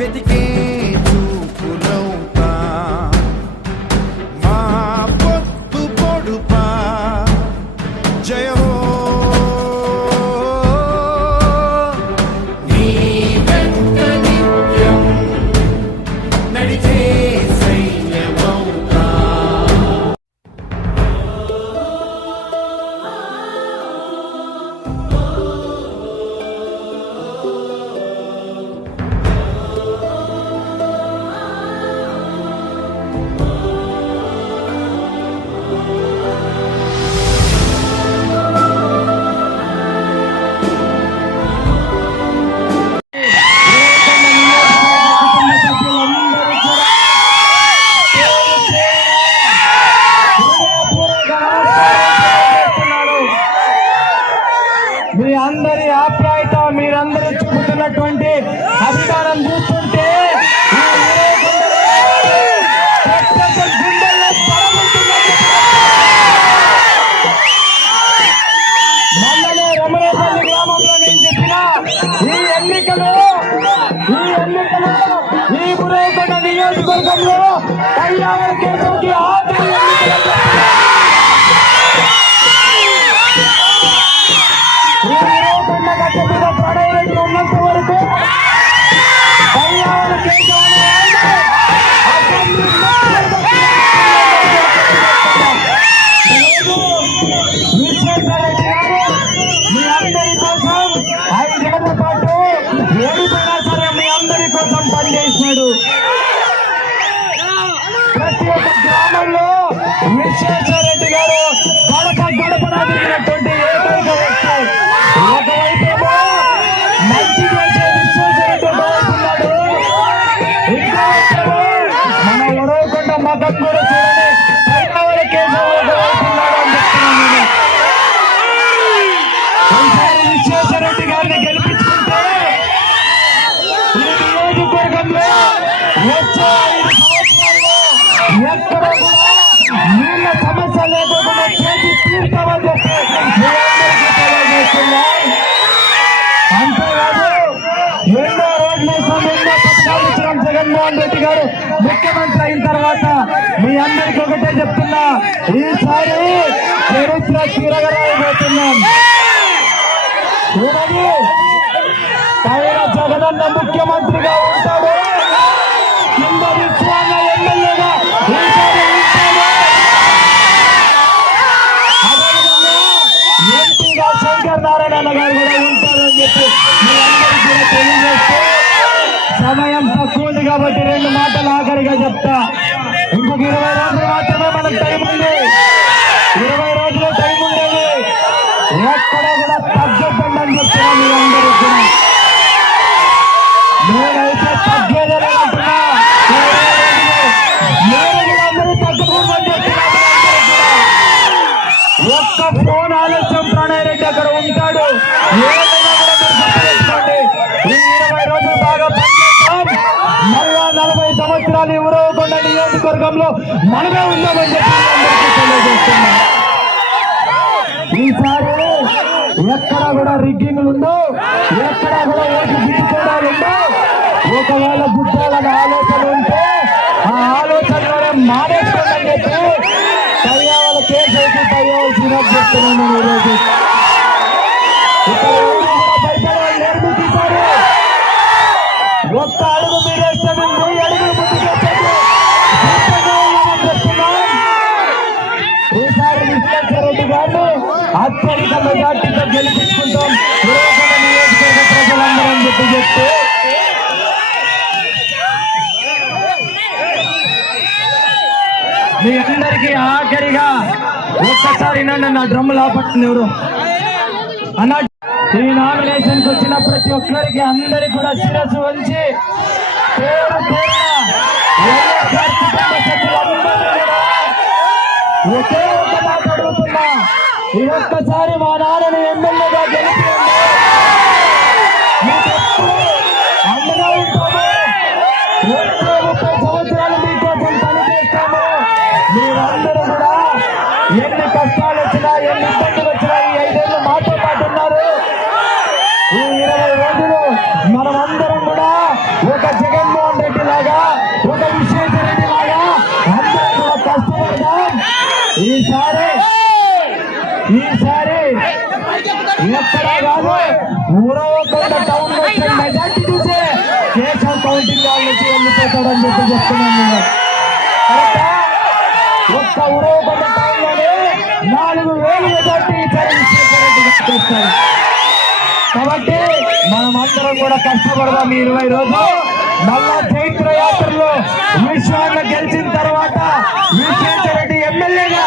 vete quem परियावर केसों की हाथ में రాష్ట్రంలో విశ్వేశ్వరరెడ్డి గారు గడప గడప జగన్మోహన్ రెడ్డి గారు ముఖ్యమంత్రి అయిన తర్వాత మీ అందరికి ఒకటే చెప్తున్నా ఈసారి చరిత్ర తిరగరాయబోతున్నాం చూడండి. పైన జగనన్న ముఖ్యమంత్రిగా ఉంటాడు. కాబట్టి రెండు మాటలు ఆఖరిగా చెప్తా. ఇంకొక ఇరవై రోజులు మాత్రమే మనకు టైం ఉంది. ఇరవై రోజులు టైం ఉండేది. ఎక్కడ కూడా తగ్గద్దండి అని చెప్తున్నా మీ అందరూ కూడా. నేనైతే తగ్గేదే లేదంటున్నా నేను కూడా అందరూ తగ్గకూడదని చెప్తున్నా ఒక్క ఫోన్ ఆలస్యం ప్రణయ్ రెడ్డి అక్కడ ఉంటాడు. నియోజకవర్గంలో మనమే ఉన్నామని చెప్పి ఈసారి ఎక్కడ కూడా రిగ్గింగ్లు ఉందో ఎక్కడ కూడా ఓటు గిట్టుకోవడాలు ఉందో ఒకవేళ బుద్ధాలని ఆలోచన ఉంటే ఆ ఆలోచనలోనే మానేసుకోండి చెప్పి పర్యావరణ కేసు అయితే చెప్తున్నాను ఈరోజు ఒక్క అడుగు మీరే మీ అందరికీ ఆఖరిగా ఒక్కసారి నన్ను నా డ్రమ్ములు ఆపట్టిన ఎవరు? అన్న ఈ నామినేషన్కి వచ్చిన ప్రతి ఒక్కరికి అందరికి కూడా శిరస్సు వంచి పేరు ఒకే ఒక మాట అడుగుతున్నా. ఈ ఒక్కసారి మా నాన్నని ఎమ్మెల్యేగా గెలిపియండి మీరందరూ కూడా ఎన్ని కష్టాలు వచ్చినా ఎన్ని ఇబ్బందులు వచ్చినా ఈ ఐదేళ్ళు మాతో పాటు ఉన్నారు. ఈ ఇరవై రోజులు మనమందరం కూడా ఒక జగన్మోహన్ రెడ్డి లాగా ఒక విశ్వేశ్వర రెడ్డి లాగా అందరం కూడా కష్టపడదాం. ఈసారి ఈసారి ఎక్కడా కాదు ఊరవకొండ టౌన్ మెజార్టీ చూసే కేశవ్ కౌంటింగ్ వాళ్ళు నుంచి వెళ్ళిపోతాడని చెప్పి చెప్తున్నాను నేను. కరెక్టా? ఒక్క నాలుగు వేలు కాబట్టి మనం అందరం కూడా కష్టపడదాం ఈ ఇరవై రోజులు మళ్ళా చైత్ర యాత్రలో విశ్వాన్ని గెలిచిన తర్వాత విశ్వేశ్వర రెడ్డి ఎమ్మెల్యేగా